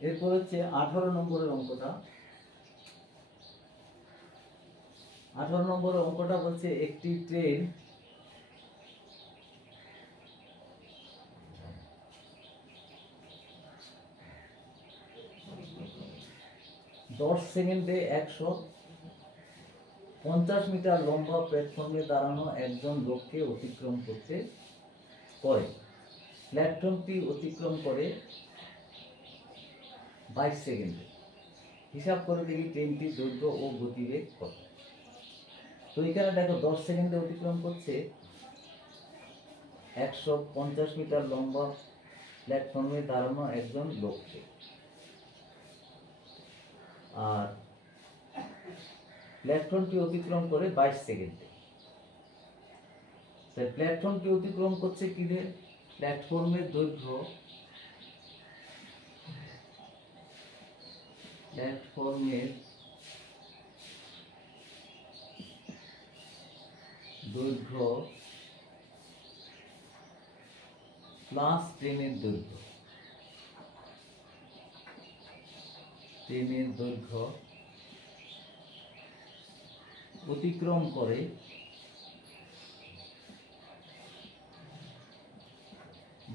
এরপর হচ্ছে 18 নম্বরের অঙ্কটা। 18 নম্বরের অঙ্কটা বলছে একটি ট্রেন দশ সেকেন্ডে 150 মিটার লম্বা প্ল্যাটফর্মে দাঁড়ানো একজন লোককে অতিক্রম করে প্ল্যাটফর্মটি অতিক্রম করে 22 সেকেন্ডে। হিসাব করে দেখি ট্রেনটির দৈর্ঘ্য ও গতিবেগ কত। তো এখানে দেখো 10 সেকেন্ডে অতিক্রম করছে 150 মিটার লম্বা প্ল্যাটফর্মে দাঁড়ানো একজন লোককে, আর প্ল্যাটফর্মটি অতিক্রম করে 22 সেকেন্ডে। তাই প্ল্যাটফর্মটি অতিক্রম করছে কি রে? প্ল্যাটফর্মের দৈর্ঘ্য প্লাস ট্রেনের দৈর্ঘ্য অতিক্রম করে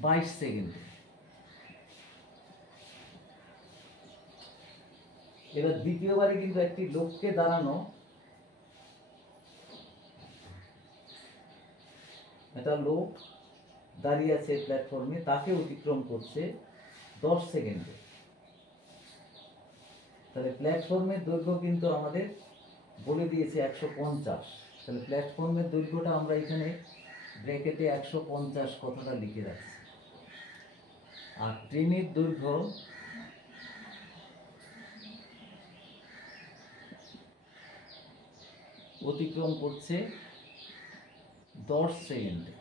22 সেকেন্ডে। এবার দ্বিতীয়বারে কিন্তু একটি লোককে দাঁড়ানো, একটা লোক দাঁড়িয়ে আছে প্ল্যাটফর্মে, তাকে অতিক্রম করছে 10 সেকেন্ডে। তাহলে প্ল্যাটফর্মের দৈর্ঘ্য কিন্তু আমাদের বলে দিয়েছে 150। তাহলে প্ল্যাটফর্মের দৈর্ঘ্যটা আমরা এখানে ব্র্যাকেটে 150 কথাটা লিখে রাখছি। আর ট্রেনের দৈর্ঘ্য অতিক্রম করছে 10 সেকেন্ডে।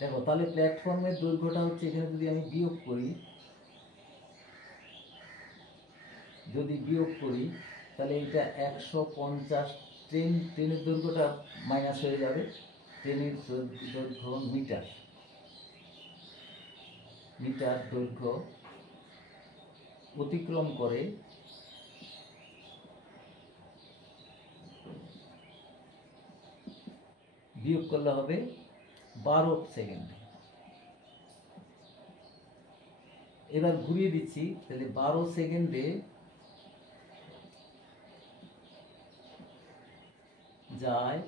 দেখো তাহলে প্ল্যাটফর্মের দৈর্ঘ্যটা হচ্ছে, এখানে যদি আমি বিয়োগ করি তাহলে এটা 150। ট্রেনের দৈর্ঘ্যটা মাইনাস হয়ে যাবে। ট্রেনের দৈর্ঘ্য মিটার দৈর্ঘ্য অতিক্রম করে বিয়োগ করলে হবে 12 সেকেন্ডে। এবার ঘুরিয়ে দিচ্ছি, তাহলে 12 সেকেন্ডে যায়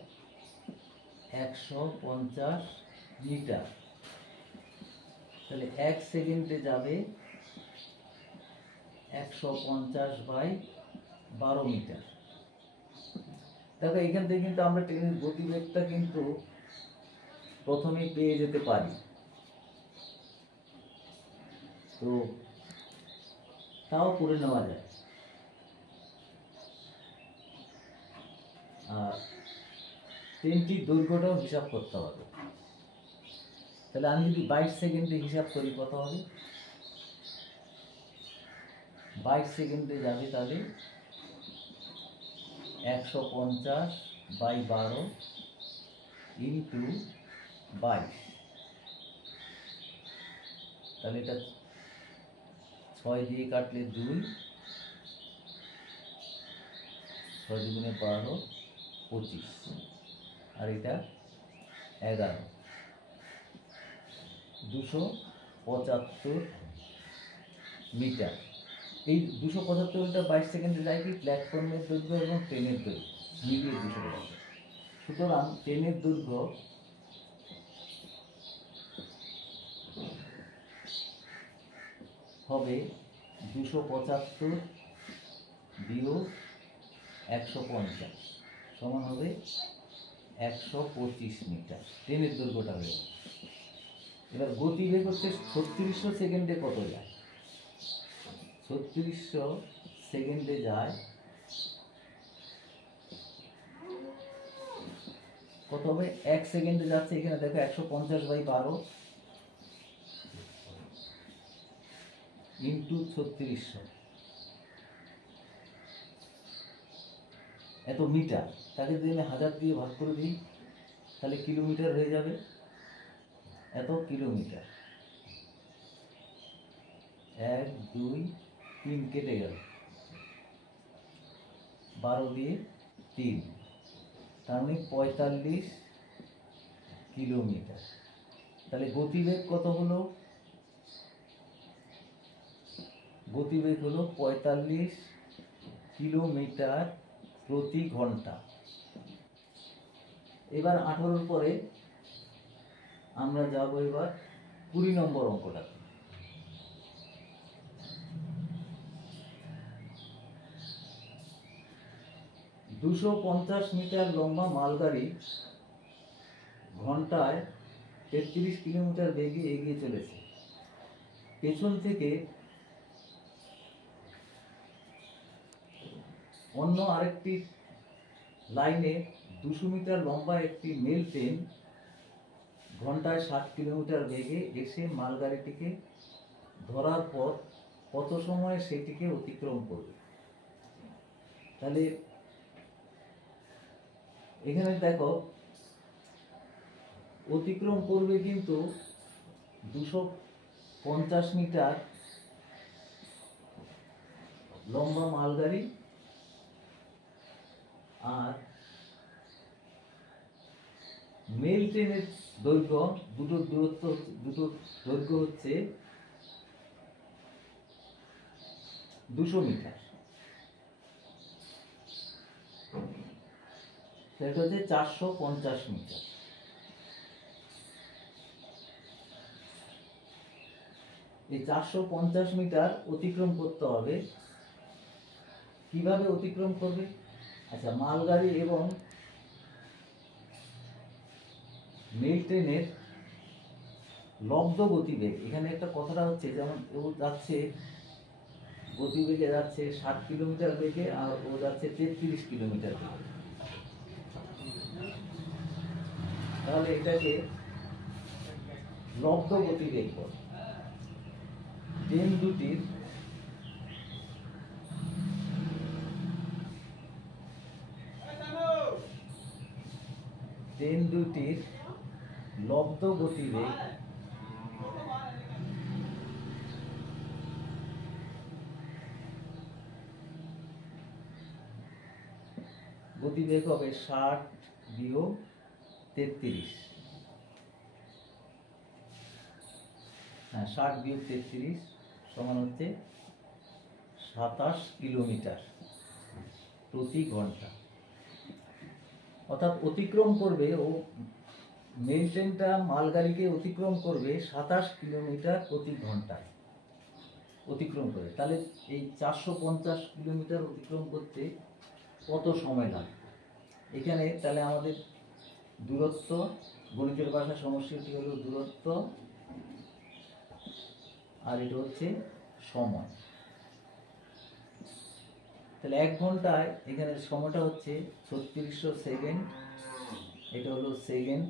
150 মিটার। তাহলে 1 সেকেন্ডে যাবে 150/12 মিটার। দেখো এখান থেকে কিন্তু আমরা ট্রেনের গতিবেগটা কিন্তু প্রথমেই পেয়ে যেতে পারি। তো তাও করে নেওয়া যায়। আর ট্রেনটির দৈর্ঘ্যটাও হিসাব করতে হবে। তাহলে আমি যদি 22 সেকেন্ডে হিসাব করি কত হবে? 22 সেকেন্ডে যাবে তাহলে 150/12 ইন্টু 22। তাহলে এটা 6 দিয়ে কাটলে 2, 6 দুগুণে 12, 25, আর এটা 11, 275 মিটার। এই 275 মিটার 22 সেকেন্ডে যায় কি? প্ল্যাটফর্মের দৈর্ঘ্য এবং ট্রেনের দৈর্ঘ্য মিলিয়ে 275। সুতরাং ট্রেনের দৈর্ঘ্য হবে 275 বিয়োগ 150 সমান হবে 125 মিটার। ট্রেনের দৈর্ঘ্যটা হয়ে গেল। এবার গতিবেগ হচ্ছে 3600 সেকেন্ডে কত যায়? 3600 সেকেন্ডে যায় কত হবে? 1 সেকেন্ডে যাচ্ছে, এখানে দেখো 150/12 ইন্টু 3600, এত মিটার। তাকে যদি আমি 1000 দিয়ে ভাগ করে দিই তাহলে কিলোমিটার হয়ে যাবে। এত কিলোমিটার 1 2 3 কেটে গেল, 12 দিয়ে 3, তার মানে 45 কিলোমিটার। তাহলে গতিবেগ কত হলো? গতিবেগ হলো 45 কিলোমিটার প্রতি ঘন্টা। এবার 18 পরে আমরা যাব এবার 20 নম্বর অঙ্কটাতে। দুশো 50 মিটার লম্বা মালগাড়ি ঘন্টায় 33 কিলোমিটার বেগে এগিয়ে চলেছে। পেছন থেকে অন্য আরেকটি লাইনে 200 মিটার লম্বা একটি মেল ট্রেন ঘন্টায় 60 কিলোমিটার বেগে এসে মালগাড়িটিকে ধরার পর কত সময় সেটিকে অতিক্রম করবে? তাহলে এখানে দেখো, অতিক্রম করবে কিন্তু 250 মিটার লম্বা মালগাড়ি, আর মেল ট্রেনের দৈর্ঘ্য, দুটোর দৈর্ঘ্য হচ্ছে 200 মিটার। সেটা হচ্ছে 450 মিটার। এই 450 মিটার অতিক্রম করতে হবে। কিভাবে অতিক্রম করবে? আচ্ছা, মালগাড়ি এবং মেল ট্রেনের লব্ধ গতিবেগ, এখানে একটা কথাটা হচ্ছে, যেমন ও যাচ্ছে গতিবেগে যাচ্ছে 60 কিলোমিটার বেগে, আর ও যাচ্ছে 33 কিলোমিটার বেগে। তাহলে এটাকে লব্ধ গতিবেগ বলে। ট্রেন দুটির লব্ধ গতিবেগ হবে 60 বিয়োগ 33। হ্যাঁ, 60 বিয়োগ 33 সমান হচ্ছে 27 কিলোমিটার প্রতি ঘন্টা। অর্থাৎ অতিক্রম করবে, ও মেল ট্রেনটা মালগাড়িকে অতিক্রম করবে 27 কিলোমিটার প্রতি ঘন্টায় অতিক্রম করে। তাহলে এই 450 কিলোমিটার অতিক্রম করতে কত সময় লাগবে? এখানে তাহলে আমাদের দূরত্ব, গণিতের ভাষা সমস্যাটি হলো দূরত্ব, আর এটা হচ্ছে সময়। তাহলে 1 ঘন্টায় এখানে সময়টা হচ্ছে 3600 সেকেন্ড, এটা হলো সেকেন্ড,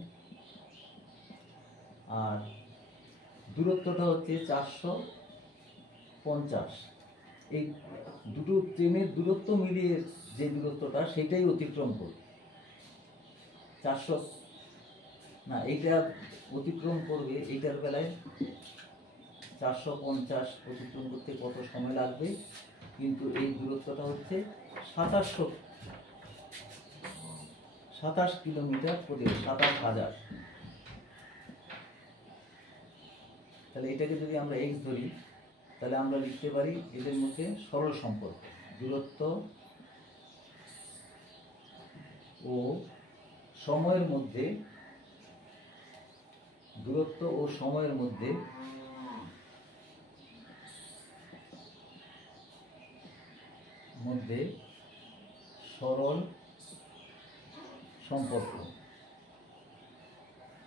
আর দূরত্বটা হচ্ছে 450। এই দুটো ট্রেনের দূরত্ব মিলিয়ে যে দূরত্বটা, সেটাই অতিক্রম করবে। 400 না, এইটা অতিক্রম করবে, এইটার বেলায় 450 অতিক্রম করতে কত সময় লাগবে, কিন্তু এই দূরত্বটা হচ্ছে 27 কিলোমিটার প্রতি, 27,000। তাহলে এটাকে যদি আমরা x ধরি, তাহলে আমরা লিখতে পারি এদের মধ্যে সরল সম্পর্ক, দূরত্ব ও সময়ের মধ্যে, দূরত্ব ও সময়ের মধ্যে সরল সম্পর্ক।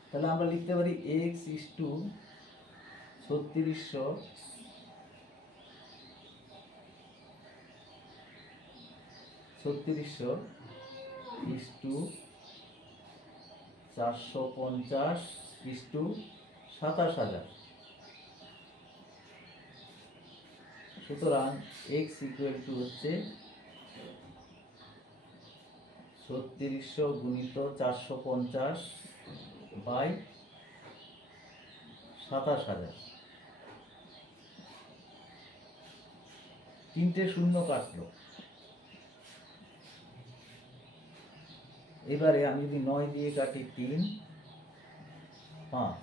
তাহলে আমরা লিখতে পারি x is to 3600 is to 450 is to 27,000। সুতরাং x ইকুয়াল টু হচ্ছে 3600 গুণিত 450 বাই 27,000। তিনটে শূন্য কাটলো। এবারে আমি যদি 9 দিয়ে কাটি 3, 5,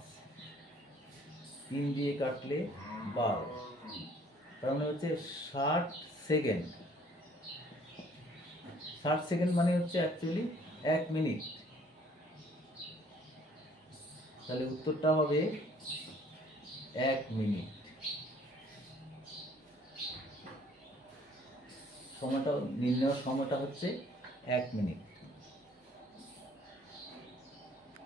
3 দিয়ে কাটলে 12, তার মানে হচ্ছে 60 সেকেন্ড। 60 সেকেন্ড মানে হচ্ছে অ্যাকচুয়ালি 1 মিনিট। তাহলে উত্তরটা হবে 1 মিনিট। সময়টা নির্ণয় সময়টা হচ্ছে 1 মিনিট।